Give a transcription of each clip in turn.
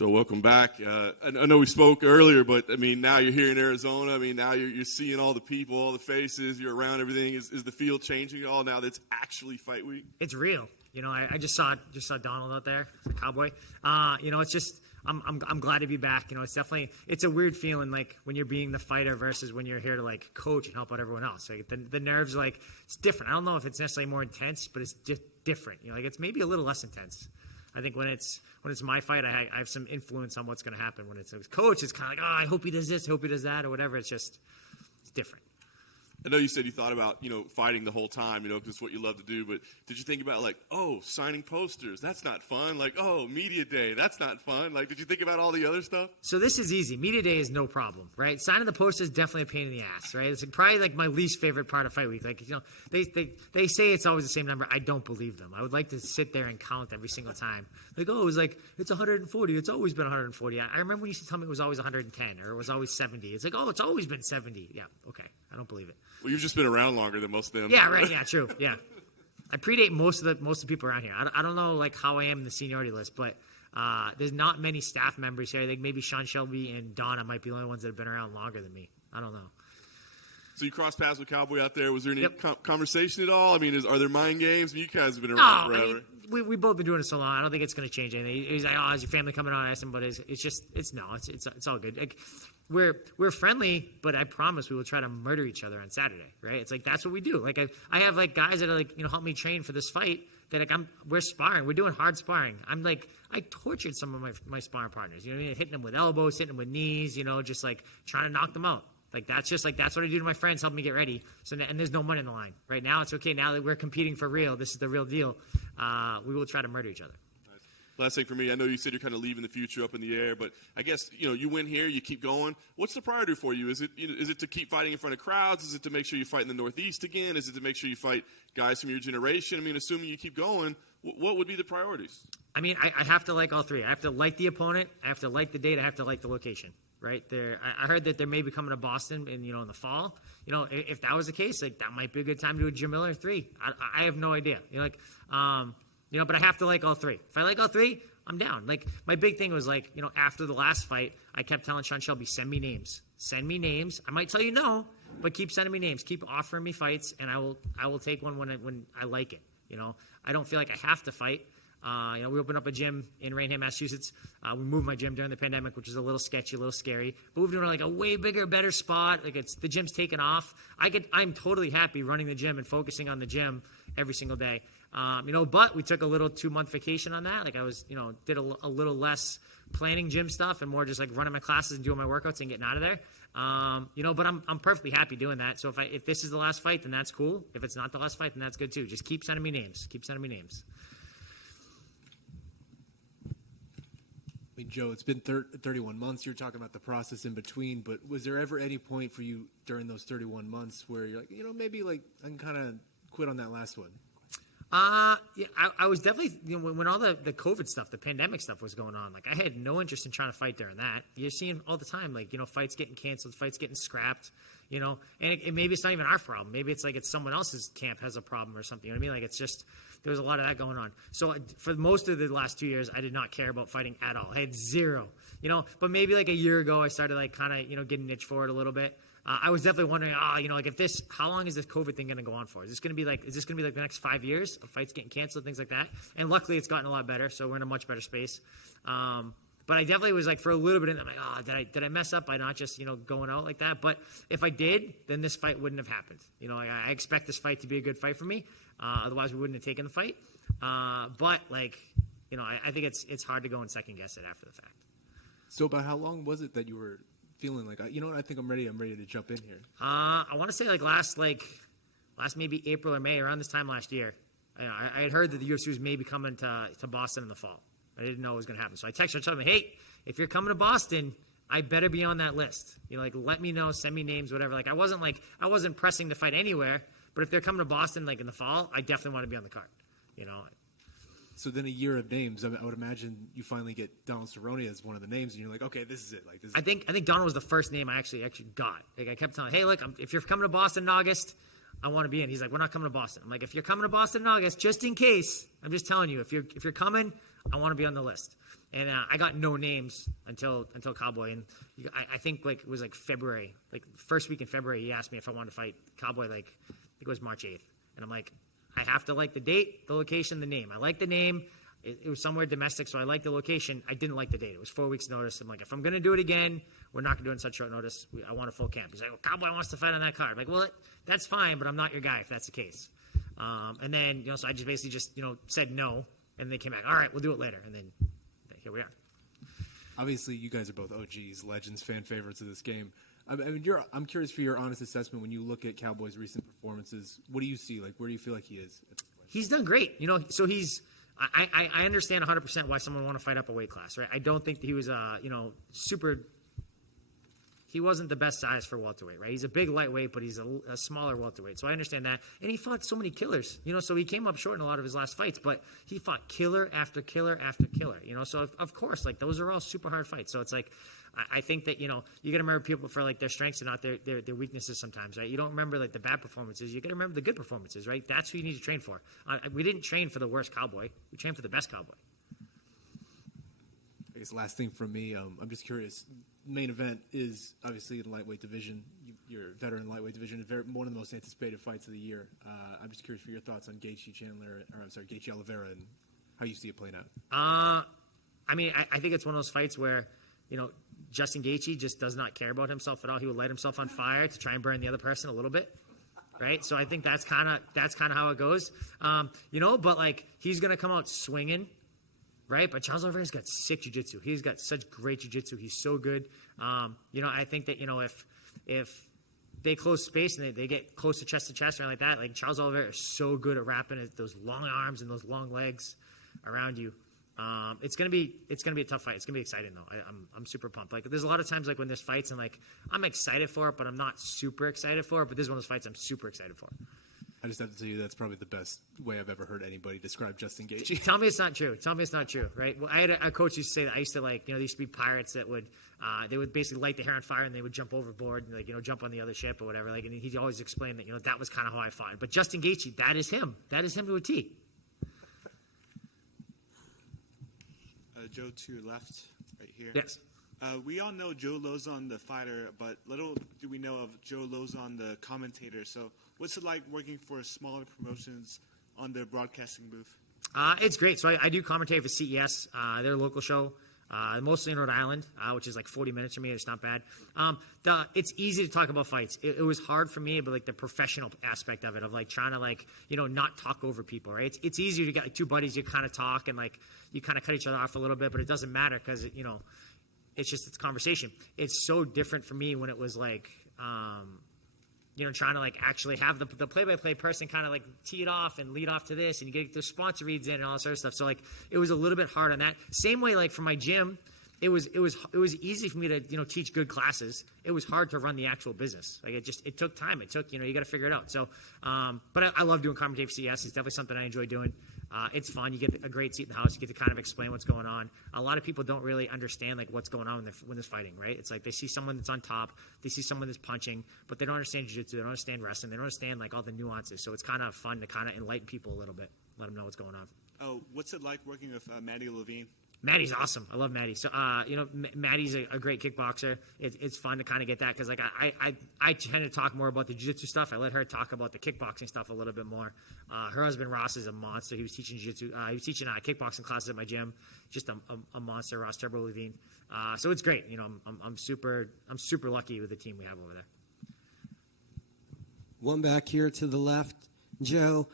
So welcome back. I know we spoke earlier, but I mean, now you're here in Arizona. I mean, now you're seeing all the people, all the faces. You're around everything. Is the field changing at all now that it's actually fight week? It's real. You know, I just saw Donald out there, the Cowboy. You know, it's just I'm glad to be back. You know, it's a weird feeling, like when you're being the fighter versus when you're here to like coach and help out everyone else. Like the nerves, like it's different. I don't know if it's necessarily more intense, but it's just different. You know, like it's maybe a little less intense. I think when it's my fight, I have some influence on what's going to happen. When it's coach, it's kind of like, oh, I hope he does this, hope he does that, or whatever. It's different. I know you said you thought about, fighting the whole time, because it's what you love to do. But did you think about, like, signing posters? That's not fun. Like, media day. That's not fun. Like, did you think about all the other stuff? So this is easy. Media day is no problem, right? Signing the poster is definitely a pain in the ass, right? It's probably, like, my least favorite part of fight week. Like, they say it's always the same number. I don't believe them. I would like to sit there and count every single time. Like, it's 140. It's always been 140. I remember when you used to tell me it was always 110 or it was always 70. It's like, it's always been 70. Yeah, okay. I don't believe it. Well, you've just been around longer than most of them. Yeah, right. Yeah, true. Yeah, I predate most of the people around here. I don't know like how I am in the seniority list, but there's not many staff members here. I think maybe Sean Shelby and Donna might be the only ones that have been around longer than me. I don't know. So you crossed paths with Cowboy out there. Was there any conversation at all? I mean, are there mind games? I mean, you guys have been around forever. I mean, we both been doing it so long. I don't think it's going to change anything. He's like, is your family coming on? I asked him, but it's all good. Like, we're friendly, but I promise we will try to murder each other on Saturday, right? It's like that's what we do. Like I have like guys that are like help me train for this fight. That like we're sparring, we're doing hard sparring. I'm like I tortured some of my sparring partners. You know what I mean? Hitting them with elbows, hitting them with knees. Just like trying to knock them out. Like that's what I do to my friends, help me get ready. And there's no money in the line right now. It's okay now that we're competing for real. This is the real deal. We will try to murder each other. Last thing for me, I know you said you're kind of leaving the future up in the air, but I guess, you win here, you keep going. What's the priority for you? Is it to keep fighting in front of crowds? Is it to make sure you fight in the Northeast again? Is it to make sure you fight guys from your generation? I mean, assuming you keep going, what would be the priorities? I mean, I have to like all three. I have to like the opponent. I have to like the date. I have to like the location, right? I heard that they're maybe coming to Boston in the fall. If that was the case, like that might be a good time to do a Jim Miller 3. I have no idea. But I have to like all three. If I like all three, I'm down. Like, my big thing was, like, after the last fight, I kept telling Sean Shelby, send me names. Send me names. I might tell you no, but keep sending me names. Keep offering me fights, and I will take one when I like it. I don't feel like I have to fight. We opened up a gym in Rainham, Massachusetts. We moved my gym during the pandemic, which is a little sketchy, a little scary. But moved into like a way bigger, better spot. Like the gym's taken off. I'm totally happy running the gym and focusing on the gym every single day. But we took a little 2-month vacation on that. Like I was, did a little less planning gym stuff and more just like running my classes and doing my workouts and getting out of there. But I'm perfectly happy doing that. So if this is the last fight, then that's cool. If it's not the last fight, then that's good too. Just keep sending me names. Keep sending me names. I mean, Joe, it's been 31 months. You're talking about the process in between, but was there ever any point for you during those 31 months where you're like, maybe like I can kind of quit on that last one? I was definitely, when all the COVID stuff, the pandemic stuff was going on, like I had no interest in trying to fight during that. You're seeing all the time, like, fights getting canceled, fights getting scrapped, and maybe it's not even our problem. Maybe it's like it's someone else's camp has a problem or something. You know what I mean? Like it's just, there was a lot of that going on. So for most of the last 2 years, I did not care about fighting at all. I had zero, but maybe like a year ago, I started like kind of, getting an itch for it a little bit. I was definitely wondering, how long is this COVID thing going to go on for? Is this going to be like the next 5 years of fights getting canceled, things like that? And luckily it's gotten a lot better. So we're in a much better space. But I definitely was like, for a little bit, I'm like, did I mess up by not just, going out like that? But if I did, then this fight wouldn't have happened. I expect this fight to be a good fight for me. Otherwise we wouldn't have taken the fight. But like, I think it's hard to go and second guess it after the fact. So about how long was it that you were feeling like, I think I'm ready to jump in here? I want to say like last maybe April or May, around this time last year. I had heard that the UFC was maybe coming to Boston in the fall. I didn't know it was going to happen. So I texted her, told me, hey, if you're coming to Boston, I better be on that list. Let me know, send me names, whatever. Like I wasn't pressing to fight anywhere, but if they're coming to Boston like in the fall, I definitely want to be on the card. So then a year of names, I would imagine you finally get Donald Cerrone as one of the names, and you're like, okay, this is it. Like this. I think Donald was the first name I actually got. Like I kept telling, hey, look, if you're coming to Boston in August, I want to be in. He's like, we're not coming to Boston. I'm like, if you're coming to Boston in August, just in case, I'm just telling you, if you're coming, I want to be on the list. And I got no names until Cowboy, and I think like it was like February, like first week in February, he asked me if I wanted to fight Cowboy. Like I think it was March 8th, and I'm like, I have to like the date, the location, the name. I like the name. It was somewhere domestic, so I liked the location. I didn't like the date. It was 4 weeks' notice. I'm like, if I'm going to do it again, we're not going to do it in such short notice. I want a full camp. He's like, well, Cowboy wants to fight on that card. I'm like, well, that's fine, but I'm not your guy if that's the case. And then, so I just basically said no, and they came back. All right, we'll do it later. And then here we are. Obviously, you guys are both OGs, legends, fan favorites of this game. I mean, I'm curious for your honest assessment when you look at Cowboy's recent performances. What do you see? Like, where do you feel like he is at this point? He's done great. So he's – I understand 100% why someone would want to fight up a weight class, right? I don't think that he was, super – he wasn't the best size for welterweight, right? He's a big lightweight, but he's a smaller welterweight. So I understand that. And he fought so many killers, so he came up short in a lot of his last fights, but he fought killer after killer after killer, So, of course, like, those are all super hard fights. So it's like, I think that, you got to remember people for, like, their strengths and not their weaknesses sometimes, right? You don't remember, like, the bad performances. You got to remember the good performances, right? That's who you need to train for. We didn't train for the worst Cowboy. We trained for the best Cowboy. I guess last thing from me, I'm just curious. Main event is obviously in the lightweight division. You're a veteran lightweight division. One of the most anticipated fights of the year. I'm just curious for your thoughts on Gaethje Oliveira, and how you see it playing out. I mean, I think it's one of those fights where, Justin Gaethje just does not care about himself at all. He will light himself on fire to try and burn the other person a little bit. Right, so I think that's kind of how it goes. But like, he's gonna come out swinging. Right, but Charles Oliveira's got sick jiu-jitsu. He's got such great jiu-jitsu. He's so good. I think that, if they close space and they get close to chest or anything like that, like, Charles Oliveira is so good at wrapping those long arms and those long legs around you. It's gonna be a tough fight. It's gonna be exciting though. I'm super pumped. Like, there's a lot of times like when there's fights and like I'm excited for it, but I'm not super excited for it. But this is one of those fights I'm super excited for. I just have to tell you that's probably the best way I've ever heard anybody describe Justin Gaethje. Tell me it's not true. Tell me it's not true, right? Well, I had a coach used to say that I used to there used to be pirates that would they would basically light the hair on fire and they would jump overboard and jump on the other ship or whatever. Like, and he always explained that that was kind of how I fought. But Justin Gaethje, that is him. That is him to a T. Joe, to your left, right here. Yes. We all know Joe Lauzon, the fighter, but little do we know of Joe Lauzon, the commentator. So what's it like working for smaller promotions on the broadcasting booth? It's great. So I do commentary for CES, their local show, mostly in Rhode Island, which is like 40 minutes from me. It's not bad. It's easy to talk about fights. It was hard for me, but like the professional aspect of it, of like trying to not talk over people, right? It's easier to get like two buddies, you kind of talk and like you kind of cut each other off a little bit, but it doesn't matter because it's conversation. It's so different for me when it was like, trying to like actually have the play-by-play person kind of like tee it off and lead off to this, and you get the sponsor reads in and all that sort of stuff. So like it was a little bit hard on that. Same way like for my gym, it was easy for me to teach good classes. It was hard to run the actual business. Like it took time. It took you got to figure it out. So, but I love doing commentary for CS. It's definitely something I enjoy doing. It's fun. You get a great seat in the house. You get to kind of explain what's going on. A lot of people don't really understand like what's going on when they're fighting, right? It's like they see someone that's on top, they see someone that's punching, but they don't understand jiu-jitsu, they don't understand wrestling, they don't understand like all the nuances. So it's kind of fun to kind of enlighten people a little bit, let them know what's going on. Oh, what's it like working with Maddie Levine? Maddie's awesome. I love Maddie. So, Maddie's a great kickboxer. It's fun to kind of get that because, like, I tend to talk more about the jiu-jitsu stuff. I let her talk about the kickboxing stuff a little bit more. Her husband, Ross, is a monster. He was teaching jiu-jitsu. He was teaching kickboxing classes at my gym. Just a monster, Ross Turbo Levine. So it's great. I'm super lucky with the team we have over there. One back here to the left, Joe.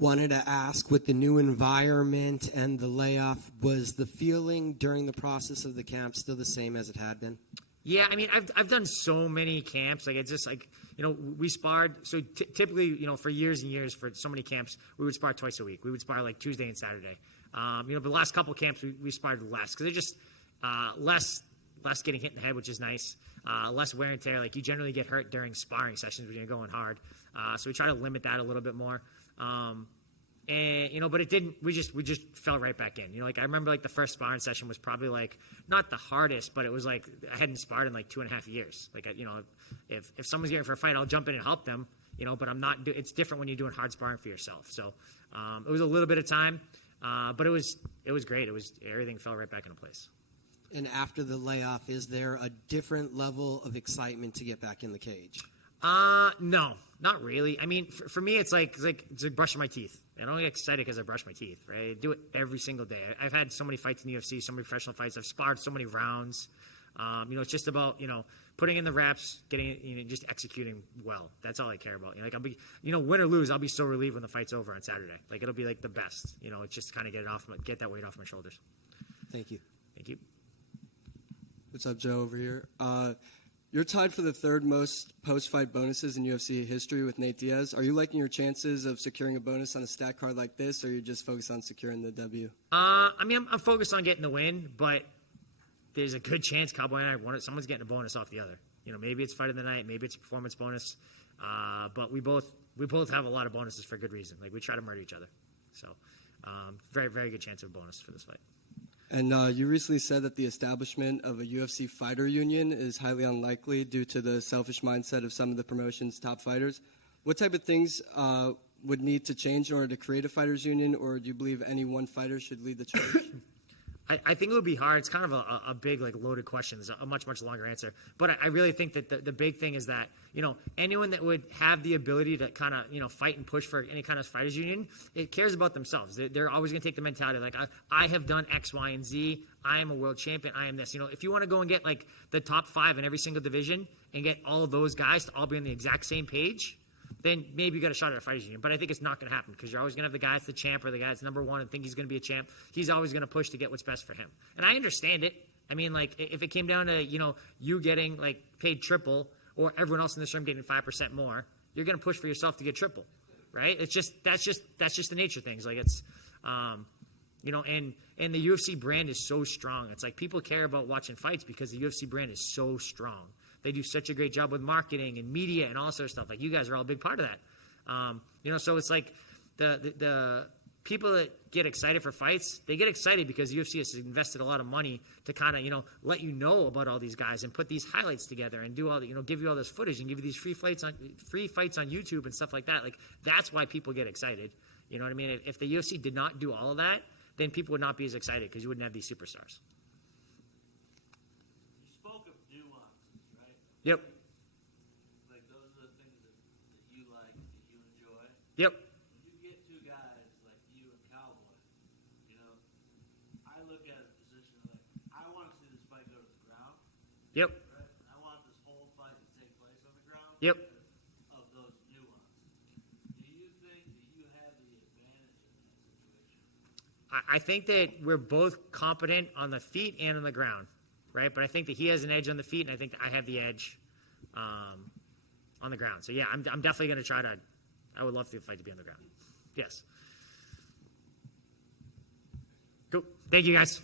Wanted to ask, with the new environment and the layoff, was the feeling during the process of the camp still the same as it had been? Yeah, I mean, I've done so many camps. Like, it's just like, we sparred. So typically, for years and years, for so many camps, we would spar twice a week. We would spar like Tuesday and Saturday. But the last couple camps, we sparred less because they're just less getting hit in the head, which is nice. Less wear and tear. Like, you generally get hurt during sparring sessions when you're going hard. So we try to limit that a little bit more. But it didn't. We just fell right back in. Like I remember, like the first sparring session was probably like not the hardest, but it was like I hadn't sparred in like 2.5 years. Like if someone's getting for a fight, I'll jump in and help them. but it's different when you're doing hard sparring for yourself. So it was a little bit of time, but it was great. Everything fell right back into place. And after the layoff, is there a different level of excitement to get back in the cage? No, not really. I mean, for me, it's like brushing my teeth. I don't get excited because I brush my teeth, right? I do it every single day. I've had so many fights in the UFC, so many professional fights. I've sparred so many rounds. It's just about, putting in the reps, getting it, just executing well. That's all I care about. I'll be, win or lose, I'll be so relieved when the fight's over on Saturday. Like, it'll be like the best. It's just kind of get that weight off my shoulders. Thank you. Thank you. What's up, Joe, over here? You're tied for the third most post-fight bonuses in UFC history with Nate Diaz. Are you liking your chances of securing a bonus on a stat card like this, or are you just focused on securing the W? I'm focused on getting the win, but there's a good chance Cowboy and I someone's getting a bonus off the other. Maybe it's fight of the night, maybe it's a performance bonus, but we both have a lot of bonuses for good reason. Like, we try to murder each other, so very, very good chance of a bonus for this fight. And you recently said that the establishment of a UFC fighter union is highly unlikely due to the selfish mindset of some of the promotion's top fighters. What type of things would need to change in order to create a fighters union, or do you believe any one fighter should lead the charge? I think it would be hard. It's kind of a big, loaded question. It's a much, much longer answer. But I really think that the big thing is that, anyone that would have the ability to kind of, fight and push for any kind of fighters union, it cares about themselves. They're always going to take the mentality, like, I have done X, Y, and Z. I am a world champion. I am this. If you want to go and get, the top 5 in every single division and get all of those guys to all be on the exact same page, then maybe you got a shot at a fighters union. But I think it's not going to happen, because you're always going to have the guy that's the champ or the guy that's number 1 and think he's going to be a champ. He's always going to push to get what's best for him. And I understand it. I mean, if it came down to, you getting, paid triple or everyone else in this room getting 5% more, you're going to push for yourself to get triple, right? That's just the nature of things. It's, and the UFC brand is so strong. It's people care about watching fights because the UFC brand is so strong. They do such a great job with marketing and media and all sorts of stuff. You guys are all a big part of that. So it's the people that get excited for fights, they get excited because UFC has invested a lot of money to kind of, let you know about all these guys and put these highlights together and do all the, give you all this footage and give you these free fights on YouTube and stuff like that. That's why people get excited. You know what I mean? If the UFC did not do all of that, then people would not be as excited because you wouldn't have these superstars. Yep. Those are the things that you like, that you enjoy. Yep. When you get two guys like you and Cowboy, I look at a position I want to see this fight go to the ground. Yep. Right? I want this whole fight to take place on the ground. Yep. Of those nuances. Do you think that you have the advantage in that situation? I think that we're both competent on the feet and on the ground. Right, but I think that he has an edge on the feet, and I think that I have the edge on the ground. So yeah, I'm definitely going to try to. I would love for the fight to be on the ground. Yes. Cool. Thank you, guys.